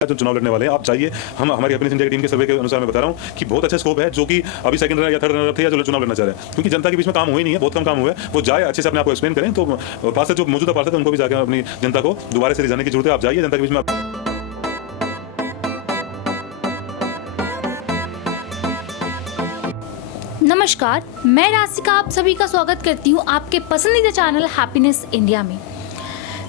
जो चुनाव लड़ने वाले हैं, आप चाहिए, हम हमारी हैप्पीनेस इंडिया की टीम के सर्वे के अनुसार मैं बता रहा हूँ कि बहुत अच्छा स्कोप है, जो कि अभी सेकंड रनर या थर्ड रनर थे या जो चुनाव लड़ना चाह रहे हैं, क्योंकि जनता के बीच में काम हुआ ही नहीं है, बहुत कम काम हुआ है। वो जाए अच्छे से अपने आप को एक्सप्लेन करें, तो पार्षद जो मौजूदा पार्षद है उनको भी जाकर अपनी जनता को दोबारा से रिझाने की जरूरत है। आप जाइए जनता के बीच में। नमस्कार, मैं राशिका आप सभी का स्वागत करती हूँ आपके पसंदीदा चैनल हैप्पीनेस इंडिया में।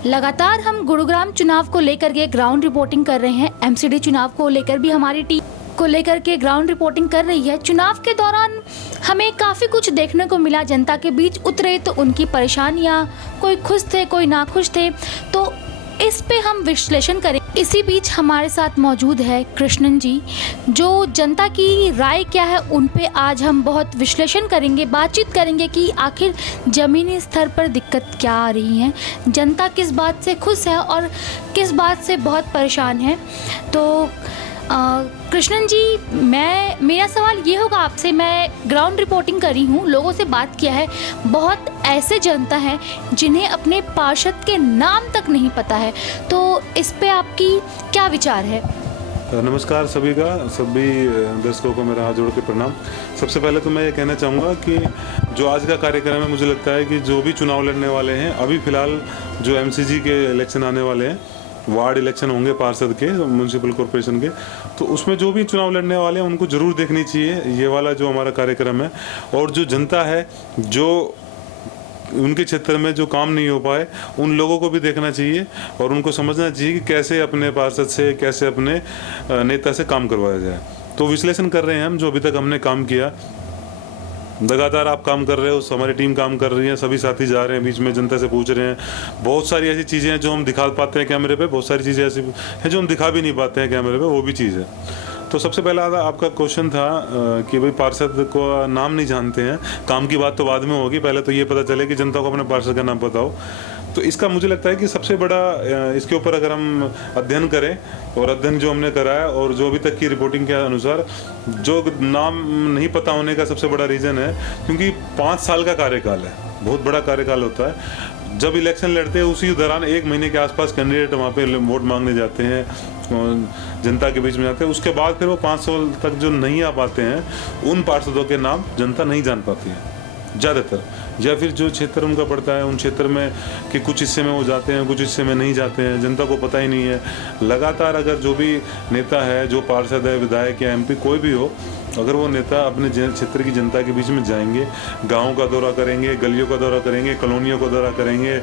लगातार हम गुरुग्राम चुनाव को लेकर के ग्राउंड रिपोर्टिंग कर रहे हैं। एमसीडी चुनाव को लेकर भी हमारी टीम को लेकर के ग्राउंड रिपोर्टिंग कर रही है। चुनाव के दौरान हमें काफ़ी कुछ देखने को मिला। जनता के बीच उतरे तो उनकी परेशानियाँ, कोई खुश थे कोई नाखुश थे, तो इस पे हम विश्लेषण करें। इसी बीच हमारे साथ मौजूद है कृष्णन जी, जो जनता की राय क्या है उन पे आज हम बहुत विश्लेषण करेंगे, बातचीत करेंगे कि आखिर ज़मीनी स्तर पर दिक्कत क्या आ रही है, जनता किस बात से खुश है और किस बात से बहुत परेशान है। तो कृष्णन जी, मेरा सवाल ये होगा आपसे, मैं ग्राउंड रिपोर्टिंग करी हूँ, लोगों से बात किया है, बहुत ऐसे जनता है जिन्हें अपने पार्षद के नाम तक नहीं पता है, तो इस पे आपकी क्या विचार है? नमस्कार सभी दर्शकों को मेरा हाथ जोड़ के प्रणाम। सबसे पहले तो मैं ये कहना चाहूँगा कि जो आज का कार्यक्रम है, मुझे लगता है कि जो भी चुनाव लड़ने वाले हैं, अभी फ़िलहाल जो एमसीजी के इलेक्शन आने वाले हैं, वार्ड इलेक्शन होंगे पार्षद के, म्यूनसिपल कॉरपोरेशन के, तो उसमें जो भी चुनाव लड़ने वाले हैं उनको ज़रूर देखनी चाहिए ये वाला जो हमारा कार्यक्रम है। और जो जनता है, जो उनके क्षेत्र में जो काम नहीं हो पाए, उन लोगों को भी देखना चाहिए और उनको समझना चाहिए कि कैसे अपने पार्षद से, कैसे अपने नेता से काम करवाया जाए। तो विश्लेषण कर रहे हैं हम, जो अभी तक हमने काम किया। लगातार आप काम कर रहे हो, हमारी टीम काम कर रही है, सभी साथी जा रहे हैं, बीच में जनता से पूछ रहे हैं। बहुत सारी ऐसी चीज़ें हैं जो हम दिखा पाते हैं कैमरे पे, बहुत सारी चीज़ें ऐसी हैं जो हम दिखा भी नहीं पाते हैं कैमरे पे, वो भी चीज़ है। तो सबसे पहला आपका क्वेश्चन था कि भाई पार्षद को नाम नहीं जानते हैं। काम की बात तो बाद में होगी, पहले तो ये पता चले कि जनता को अपने पार्षद का नाम पता हो। तो इसका मुझे लगता है कि सबसे बड़ा, इसके ऊपर अगर हम अध्ययन करें, और अध्ययन जो हमने करा है और जो अभी तक की रिपोर्टिंग के अनुसार, जो नाम नहीं पता होने का सबसे बड़ा रीज़न है क्योंकि 5 साल का कार्यकाल है, बहुत बड़ा कार्यकाल होता है। जब इलेक्शन लड़ते हैं उसी दौरान 1 महीने के आसपास कैंडिडेट वहाँ पे वोट मांगने जाते हैं, जनता के बीच में जाते हैं। उसके बाद फिर वो 5 साल तक जो नहीं आ पाते हैं, उन पार्षदों के नाम जनता नहीं जान पाती है ज़्यादातर, या फिर जो क्षेत्र उनका पड़ता है उन क्षेत्र में कि कुछ हिस्से में वो जाते हैं, कुछ हिस्से में नहीं जाते हैं, जनता को पता ही नहीं है। लगातार अगर जो भी नेता है, जो पार्षद है, विधायक या एमपी कोई भी हो, अगर वो नेता अपने क्षेत्र की जनता के बीच में जाएंगे, गाँव का दौरा करेंगे, गलियों का दौरा करेंगे, कॉलोनियों का दौरा करेंगे,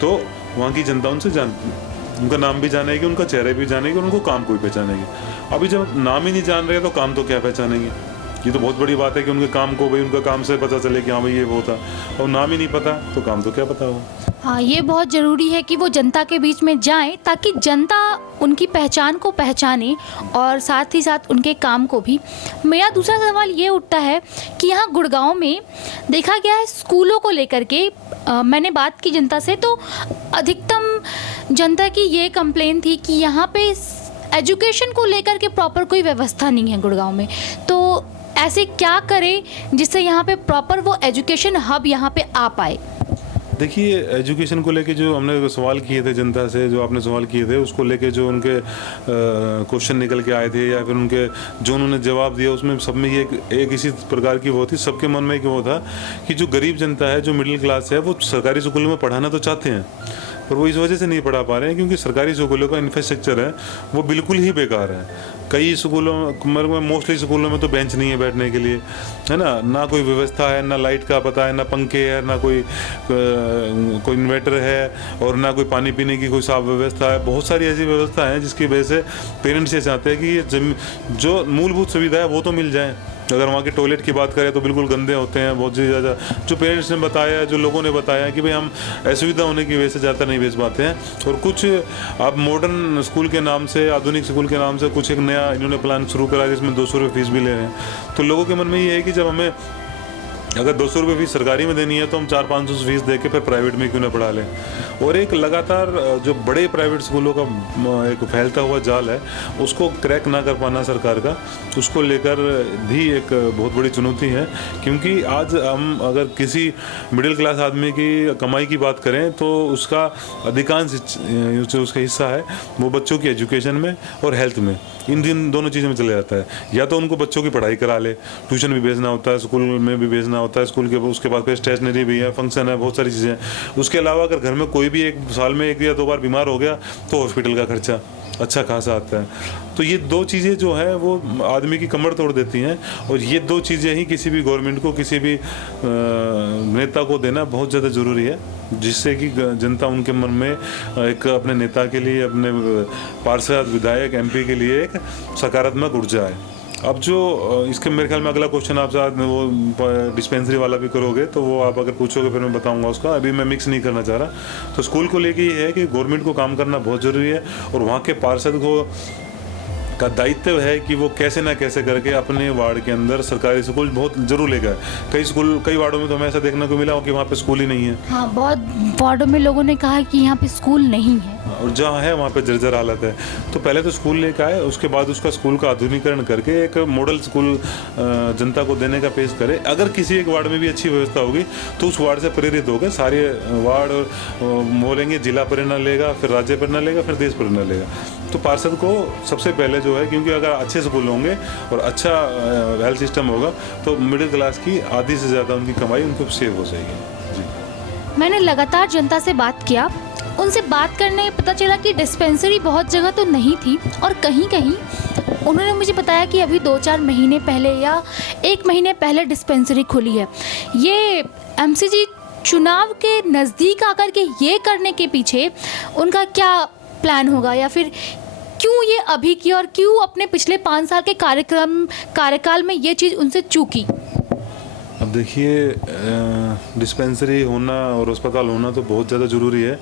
तो वहाँ की जनता उनसे जानती है, उनका नाम भी जानेगी, उनका चेहरे भी जानेगी और उनको काम को भी पहचानेगी। अभी जब नाम ही नहीं जान रहे तो काम तो क्या पहचानेंगे? ये तो बहुत बड़ी बात है कि उनके काम को, भाई उनका काम से पता चले कि हाँ भाई ये वो था, और नाम ही नहीं पता तो काम तो क्या पता हो। हाँ, ये बहुत ज़रूरी है कि वो जनता के बीच में जाएं ताकि जनता उनकी पहचान को पहचाने और साथ ही साथ उनके काम को भी। मेरा दूसरा सवाल ये उठता है कि यहाँ गुड़गांव में देखा गया है स्कूलों को लेकर के, मैंने बात की जनता से, तो अधिकतम जनता की ये कंप्लेन थी कि यहाँ पे एजुकेशन को लेकर के प्रॉपर कोई व्यवस्था नहीं है गुड़गांव में। तो ऐसे क्या करें जिससे यहाँ पे प्रॉपर वो एजुकेशन हब यहाँ पे आ पाए? देखिए, एजुकेशन को लेके जो हमने सवाल किए थे जनता से, जो आपने सवाल किए थे, उसको लेके जो उनके क्वेश्चन निकल के आए थे या फिर उनके जो उन्होंने जवाब दिया, उसमें सब में ये एक इसी प्रकार की वो थी, सबके मन में एक वो था कि जो गरीब जनता है, जो मिडिल क्लास है, वो सरकारी स्कूलों में पढ़ाना तो चाहते हैं, पर वो इस वजह से नहीं पढ़ा पा रहे हैं क्योंकि सरकारी स्कूलों का इंफ्रास्ट्रक्चर है वो बिल्कुल ही बेकार है। कई स्कूलों में, मोस्टली स्कूलों में तो बेंच नहीं है बैठने के लिए, है ना कोई व्यवस्था है, ना लाइट का पता है, ना पंखे है, ना कोई इन्वर्टर है, और ना कोई पानी पीने की कोई साफ व्यवस्था है। बहुत सारी ऐसी व्यवस्था है जिसकी वजह से पेरेंट्स ये चाहते हैं कि ये जो मूलभूत सुविधा है वो तो मिल जाए। अगर वहाँ के टॉयलेट की बात करें तो बिल्कुल गंदे होते हैं बहुत ज़्यादा, जो पेरेंट्स ने बताया, जो लोगों ने बताया कि भाई हम असुविधा होने की वजह से ज़्यादा नहीं भेज पाते हैं। और कुछ अब मॉडर्न स्कूल के नाम से, आधुनिक स्कूल के नाम से कुछ एक नया इन्होंने प्लान शुरू करा जिसमें 200 रुपये फीस भी ले रहे हैं। तो लोगों के मन में ये है कि जब हमें अगर 200 रुपये फीस सरकारी में देनी है तो हम 400-500 फीस दे के फिर प्राइवेट में क्यों ना पढ़ा लें। और एक लगातार जो बड़े प्राइवेट स्कूलों का एक फैलता हुआ जाल है उसको क्रैक ना कर पाना सरकार का, उसको लेकर भी एक बहुत बड़ी चुनौती है। क्योंकि आज हम अगर किसी मिडिल क्लास आदमी की कमाई की बात करें तो उसका अधिकांश जो उसका हिस्सा है वो बच्चों की एजुकेशन में और हेल्थ में, इन दोनों चीज़ों में चले जाता है। या तो उनको बच्चों की पढ़ाई करा ले, ट्यूशन भी भेजना होता है, स्कूल में भी भेजना होता है, स्कूल के उसके बाद फिर स्टेशनरी भी है, फंक्शन है, बहुत सारी चीज़ें हैं। उसके अलावा अगर घर में कोई भी एक साल में 1 या 2 बार बीमार हो गया तो हॉस्पिटल का खर्चा अच्छा खासा आता है। तो ये 2 चीज़ें जो है वो आदमी की कमर तोड़ देती हैं। और ये 2 चीज़ें ही किसी भी गवर्नमेंट को, किसी भी नेता को देना बहुत ज़्यादा ज़रूरी है, जिससे कि जनता उनके मन में एक अपने नेता के लिए, अपने पार्षद, विधायक, MP के लिए एक सकारात्मक ऊर्जा है। अब जो इसके मेरे ख्याल में अगला क्वेश्चन आप साथ में वो डिस्पेंसरी वाला भी करोगे तो वो आप अगर पूछोगे फिर मैं बताऊंगा उसका, अभी मैं मिक्स नहीं करना चाह रहा। तो स्कूल को लेके ये है कि गवर्नमेंट को काम करना बहुत ज़रूरी है और वहाँ के पार्षद को का दायित्व है कि वो कैसे ना कैसे करके अपने वार्ड के अंदर सरकारी स्कूल बहुत जरूर लेगा। कई वार्डों में तो हमें ऐसा देखने को मिला हो कि वहाँ पे स्कूल ही नहीं है। हाँ, बहुत वार्डों में लोगों ने कहा कि यहाँ पे स्कूल नहीं है और जहाँ है वहाँ पे जर्जर हालत है। तो पहले तो स्कूल लेकर आए, उसके बाद उसका स्कूल का आधुनिकीकरण करके एक मॉडल स्कूल जनता को देने का पेश करे। अगर किसी एक वार्ड में भी अच्छी व्यवस्था होगी तो उस वार्ड से प्रेरित होकर सारे वार्ड बोलेंगे जिला प्रेरणा लेगा, फिर राज्य प्रेरणा लेगा, फिर देश प्रेरणा लेगा। तो पार्षद को सबसे पहले जो है, क्योंकि अगर अच्छे स्कूल होंगे और अच्छा हेल्थ सिस्टम होगा तो मिडिल क्लास की आधी से ज़्यादा उनकी कमाई उनको सेव हो जाएगी। जी, मैंने लगातार जनता से बात किया, उनसे बात करने पता चला कि डिस्पेंसरी बहुत जगह तो नहीं थी और कहीं कहीं उन्होंने मुझे बताया कि अभी 2-4 महीने पहले या 1 महीने पहले डिस्पेंसरी खुली है। ये MCG चुनाव के नज़दीक आकर के ये करने के पीछे उनका क्या प्लान होगा, या फिर क्यों ये अभी की और क्यों अपने पिछले 5 साल के कार्यकाल में ये चीज़ उनसे चूकी? अब देखिए, डिस्पेंसरी होना और अस्पताल होना तो बहुत ज़्यादा ज़रूरी है।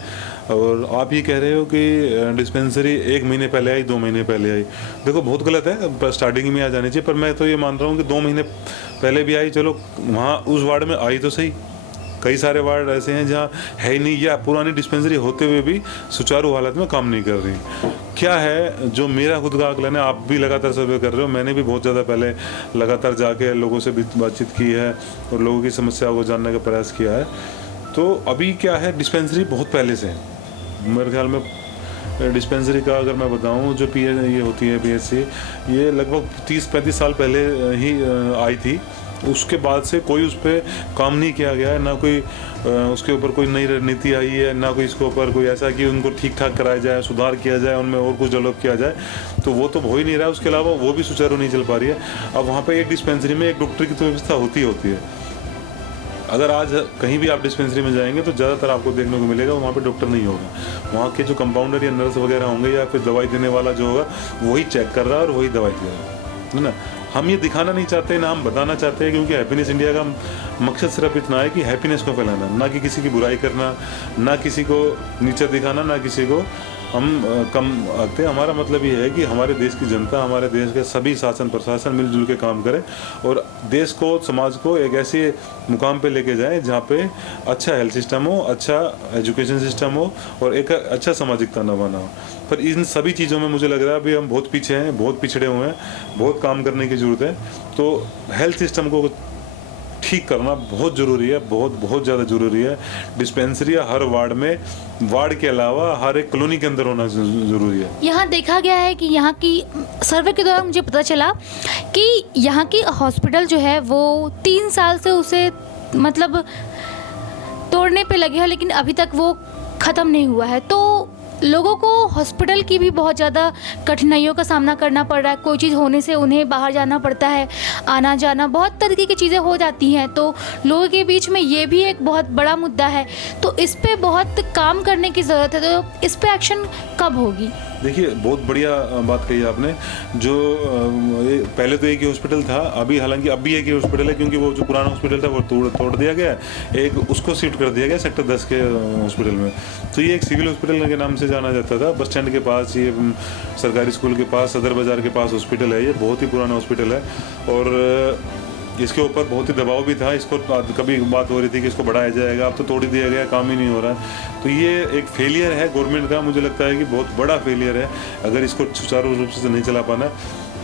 और आप ये कह रहे हो कि डिस्पेंसरी 1 महीने पहले आई, 2 महीने पहले आई, देखो बहुत गलत है। स्टार्टिंग में आ जानी चाहिए। पर मैं तो ये मान रहा हूँ कि 2 महीने पहले भी आई, चलो वहाँ उस वार्ड में आई तो सही। कई सारे वार्ड ऐसे हैं जहाँ है ही नहीं, या पुरानी डिस्पेंसरी होते हुए भी सुचारू हालत में काम नहीं कर रही। क्या है जो मेरा खुद का आकलन है, आप भी लगातार सर्वे कर रहे हो, मैंने भी बहुत ज़्यादा पहले लगातार जाके लोगों से भी बातचीत की है और लोगों की समस्याओं को जानने का प्रयास किया है। तो अभी क्या है, डिस्पेंसरी बहुत पहले से है। मेरे ख्याल में डिस्पेंसरी का अगर मैं बताऊं, जो ये होती है PHC, ये लगभग 30-35 साल पहले ही आई थी। उसके बाद से कोई उस पर काम नहीं किया गया है, ना कोई उसके ऊपर कोई नई रणनीति आई है, ना कोई इसके ऊपर कोई ऐसा कि उनको ठीक ठाक कराया जाए, सुधार किया जाए, उनमें और कुछ डेवलप किया जाए। तो वो तो हो ही नहीं रहा है। उसके अलावा वो भी सुचारू नहीं चल पा रही है। अब वहाँ पे एक डिस्पेंसरी में एक डॉक्टर की तो व्यवस्था होती है। अगर आज कहीं भी आप डिस्पेंसरी में जाएंगे तो ज़्यादातर आपको देखने को मिलेगा वहाँ पे डॉक्टर नहीं होगा। वहाँ के जो कंपाउंडर या नर्स वगैरह होंगे या फिर दवाई देने वाला जो होगा वही चेक कर रहा है और वही दवाई दे रहा है ना। हम ये दिखाना नहीं चाहते, ना हम बताना चाहते हैं, क्योंकि हैप्पीनेस इंडिया का मकसद सिर्फ इतना है कि हैप्पीनेस को फैलाना, ना कि किसी की बुराई करना, ना किसी को नीचे दिखाना, ना किसी को हम कम आते। हमारा मतलब ये है कि हमारे देश की जनता, हमारे देश के सभी शासन प्रशासन मिलजुल के काम करें और देश को, समाज को एक ऐसे मुकाम पे लेके जाएं जहाँ पे अच्छा हेल्थ सिस्टम हो, अच्छा एजुकेशन सिस्टम हो और एक अच्छा सामाजिक ताना बाना हो। पर इन सभी चीज़ों में मुझे लग रहा है अभी हम बहुत पीछे हैं, बहुत पिछड़े हुए हैं, बहुत काम करने की ज़रूरत है। तो हेल्थ सिस्टम को ठीक करना बहुत ज़रूरी है, बहुत ज़्यादा ज़रूरी है। डिस्पेंसरी हर वार्ड में, वार्ड के अलावा हर एक कॉलोनी के अंदर होना ज़रूरी है। यहाँ देखा गया है कि यहाँ की सर्वे के दौरान मुझे पता चला कि यहाँ की हॉस्पिटल जो है वो 3 साल से उसे मतलब तोड़ने पे लगे हैं, लेकिन अभी तक वो ख़त्म नहीं हुआ है। तो लोगों को हॉस्पिटल की भी बहुत ज़्यादा कठिनाइयों का सामना करना पड़ रहा है। कोई चीज़ होने से उन्हें बाहर जाना पड़ता है, आना जाना, बहुत तरीके की चीज़ें हो जाती हैं। तो लोगों के बीच में ये भी एक बहुत बड़ा मुद्दा है। तो इस पे बहुत काम करने की ज़रूरत है। तो इस पे एक्शन कब होगी? देखिए, बहुत बढ़िया बात कही आपने। जो पहले तो एक ही हॉस्पिटल था, अभी हालांकि अब भी एक ही हॉस्पिटल है, क्योंकि वो जो पुराना हॉस्पिटल था वो तोड़ दिया गया, एक उसको शिफ्ट कर दिया गया सेक्टर 10 के हॉस्पिटल में। तो ये एक सिविल हॉस्पिटल के नाम से जाना जाता था। बस स्टैंड के पास, ये सरकारी स्कूल के पास, सदर बाज़ार के पास हॉस्पिटल है। ये बहुत ही पुराना हॉस्पिटल है और इसके ऊपर बहुत ही दबाव भी था। इसको कभी बात हो रही थी कि इसको बढ़ाया जाएगा, अब तो तोड़ ही दिया गया, काम ही नहीं हो रहा है। तो ये एक फेलियर है गवर्नमेंट का, मुझे लगता है कि बहुत बड़ा फेलियर है अगर इसको सुचारू रूप से नहीं चला पाना।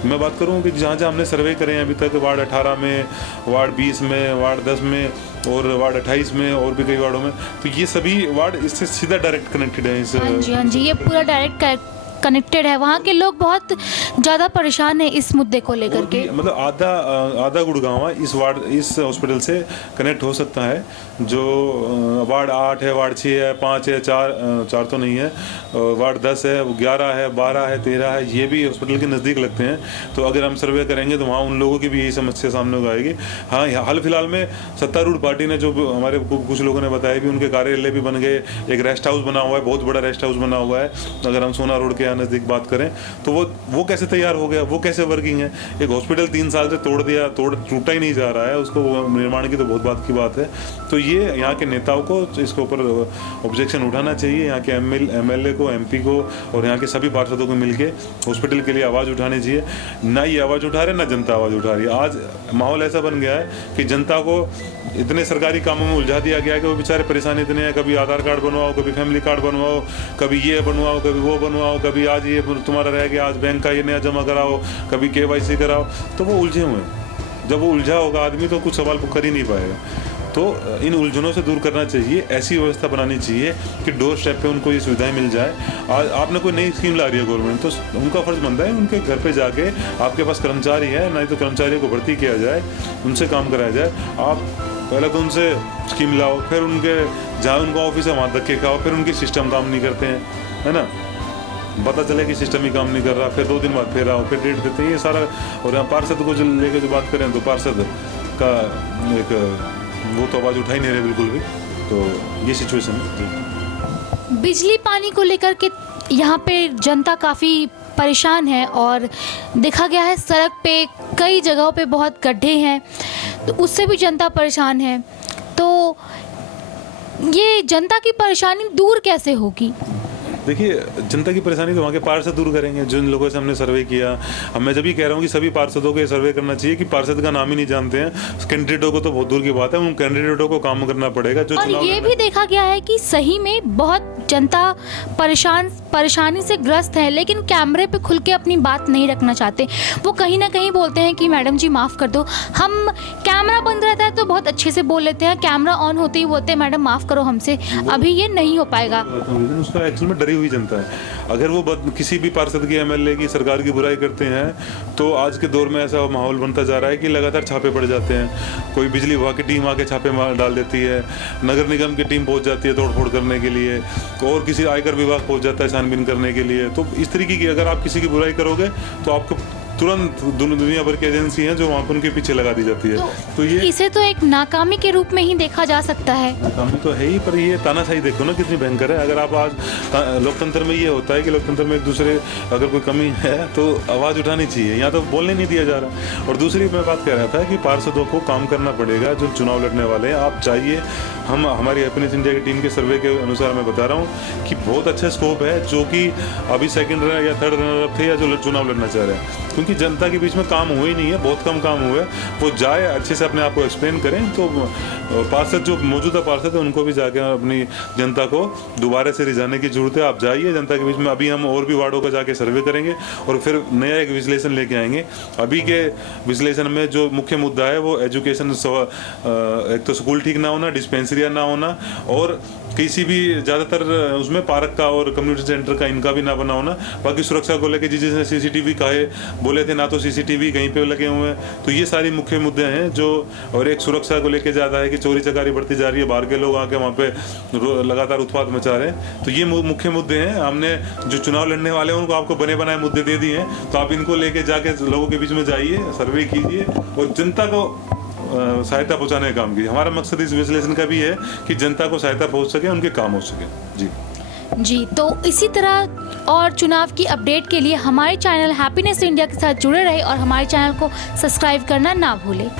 मैं बात करूं कि जहाँ जहाँ हमने सर्वे करे हैं अभी तक, वार्ड 18 में, वार्ड 20 में, वार्ड 10 में और वार्ड 28 में और भी कई वार्डों में, तो ये सभी वार्ड इससे सीधा डायरेक्ट कनेक्टेड है इस। हाँ जी, ये पूरा डायरेक्ट कनेक्टेड है। वहाँ के लोग बहुत ज़्यादा परेशान हैं इस मुद्दे को लेकर के। मतलब आधा गुड़गांव इस हॉस्पिटल से कनेक्ट हो सकता है। जो वार्ड 8 है, वार्ड 6 है, 5 है, 4 तो नहीं है, वार्ड 10 है, 11 है, 12 है, 13 है, ये भी हॉस्पिटल के नज़दीक लगते हैं। तो अगर हम सर्वे करेंगे तो वहाँ उन लोगों की भी यही समस्या सामने को आएगी। हाँ, हाल फिलहाल में सत्तारूढ़ पार्टी ने, जो हमारे कुछ लोगों ने बताया भी, उनके कार्यालय भी बन गए, एक रेस्ट हाउस बना हुआ है, बहुत बड़ा रेस्ट हाउस बना हुआ है। अगर हम सोना रोड के नज़दीक बात करें तो वो कैसे तैयार हो गया, वो कैसे वर्किंग है। एक हॉस्पिटल 3 साल से टूटा ही नहीं जा रहा है, उसको निर्माण की तो बहुत बात की बात है। तो ये यहाँ के नेताओं को इसके ऊपर ऑब्जेक्शन उठाना चाहिए, यहाँ के MLA को, MP को और यहाँ के सभी पार्षदों को मिलकर हॉस्पिटल के लिए आवाज़ उठानी चाहिए। ना ये आवाज़ उठा रहे, ना जनता आवाज़ उठा रही है। आज माहौल ऐसा बन गया है कि जनता को इतने सरकारी कामों में उलझा दिया गया है कि वो बेचारे परेशान इतने हैं। कभी आधार कार्ड बनवाओ, कभी फैमिली कार्ड बनवाओ, कभी ये बनवाओ, कभी वो बनवाओ, कभी आज ये तुम्हारा रह गया, आज बैंक का ये नया जमा कराओ, कभी KYC कराओ। तो वो उलझे हुए हैं। जब वो उलझा होगा आदमी तो कुछ सवाल कर ही नहीं पाएगा। तो इन उलझनों से दूर करना चाहिए, ऐसी व्यवस्था बनानी चाहिए कि डोर स्टेप पे उनको ये सुविधाएं मिल जाए। आज आपने कोई नई स्कीम ला रही है गवर्नमेंट, तो उनका फर्ज बनता है उनके घर पे जाके, आपके पास कर्मचारी है, नहीं तो कर्मचारियों को भर्ती किया जाए, उनसे काम कराया जाए। आप पहले तो उनसे स्कीम लाओ, फिर उनके जहाँ उनका ऑफिस है वहाँ धक्के खाओ, फिर उनके सिस्टम काम नहीं करते हैं, है ना, पता चले कि सिस्टम ही काम नहीं कर रहा, फिर 2 दिन बाद फिर आओ, फिर डेट देते हैं, ये सारा। और यहाँ पार्षद को जो लेके जो बात करें तो पार्षद का एक वो तो आवाज़ उठा ही नहीं रहे बिल्कुल भी। तो ये सिचुएशन है। बिजली पानी को लेकर के यहाँ पे जनता काफ़ी परेशान है और देखा गया है सड़क पे कई जगहों पे बहुत गड्ढे हैं, तो उससे भी जनता परेशान है। तो ये जनता की परेशानी दूर कैसे होगी? देखिए, जनता की परेशानी तो वहाँ के पार्षद दूर करेंगे, जिन लोगों से हमने सर्वे किया। अब मैं जब भी कह रहा हूँ कि सभी पार्षदों को ये सर्वे करना चाहिए कि पार्षद का नाम ही नहीं जानते हैं, कैंडिडेटों को तो बहुत दूर की बात है, उन कैंडिडेटों को काम करना पड़ेगा। जो और ये भी देखा गया है कि सही में बहुत जनता परेशानी से ग्रस्त है, लेकिन कैमरे पे खुल के अपनी बात नहीं रखना चाहते। वो कहीं ना कहीं बोलते हैं कि मैडम जी माफ़ कर दो। हम कैमरा बंद रहता है तो बहुत अच्छे से बोल लेते हैं, कैमरा ऑन होते ही बोलते हैं मैडम माफ़ करो हमसे, अभी ये नहीं हो पाएगा। उसका एक्चुअल में डरी हुई जनता है। अगर वो किसी भी पार्षद की, MLA की, सरकार की बुराई करते हैं तो आज के दौर में ऐसा माहौल बनता जा रहा है कि लगातार छापे पड़ जाते हैं। कोई बिजली विभाग की टीम आके छापे डाल देती है, नगर निगम की टीम पहुंच जाती है तोड़फोड़ करने के लिए, और किसी आयकर विभाग पहुंच जाता है छानबीन करने के लिए। तो इस तरीके की अगर आप किसी की बुराई करोगे तो आपको तुरंत दुनिया भर की एजेंसी हैं जो वहाँ पर उनके पीछे लगा दी जाती है। तो ये इसे तो एक नाकामी के रूप में ही देखा जा सकता है। नाकामी तो है ही, पर ये तानाशाही देखो ना कितनी भयंकर है। अगर आप आज लोकतंत्र में ये होता है कि लोकतंत्र में एक दूसरे अगर कोई कमी है तो आवाज़ उठानी चाहिए, यहाँ तो बोलने नहीं दिया जा रहा। और दूसरी मैं बात कह रहा था कि पार्षदों को काम करना पड़ेगा जो चुनाव लड़ने वाले हैं। आप चाहिए, हम हमारी हैप्पीनेस इंडिया की टीम के सर्वे के अनुसार मैं बता रहा हूँ कि बहुत अच्छा स्कोप है जो कि अभी 2nd या 3rd रनर अप थे या जो चुनाव लड़ना चाह रहे हैं, क्योंकि जनता के बीच में काम हुए ही नहीं है, बहुत कम काम हुए। वो जाए अच्छे से अपने आप को एक्सप्लेन करें, तो पार्षद जो मौजूदा पार्षद है उनको भी जाके अपनी जनता को दोबारा से रिझाने की जरूरत है। आप जाइए जनता के बीच में। अभी हम और भी वार्डों का जाके सर्वे करेंगे और फिर नया एक विश्लेषण लेके आएंगे। अभी के विश्लेषण में जो मुख्य मुद्दा है वो एजुकेशन, एक तो स्कूल ठीक ना होना, डिस्पेंसरियाँ ना होना, और किसी भी ज़्यादातर उसमें पार्क का और कम्युनिटी सेंटर का इनका भी ना बना होना। बाकी सुरक्षा को लेकर जिसने CCTV कहे बोले थे, ना तो CCTV कहीं पे लगे हुए हैं। तो ये सारी मुख्य मुद्दे हैं जो, और एक सुरक्षा को लेकर ज़्यादा है कि चोरी चकारी बढ़ती जा रही है, बाहर के लोग आके वहाँ पे लगातार उत्पात मचा रहे हैं। तो ये मुख्य मुद्दे हैं। हमने जो चुनाव लड़ने वाले हैं उनको आपको बने बनाए मुद्दे दे दिए हैं, तो आप इनको लेके जाके लोगों के बीच में जाइए, सर्वे कीजिए और जनता को सहायता पहुंचाने का काम कीजिए। हमारा मकसद इस विश्लेषण का भी है कि जनता को सहायता पहुंच सके, उनके काम हो सके। जी, तो इसी तरह और चुनाव की अपडेट के लिए हमारे चैनल हैप्पीनेस इंडिया के साथ जुड़े रहे और हमारे चैनल को सब्सक्राइब करना ना भूलें।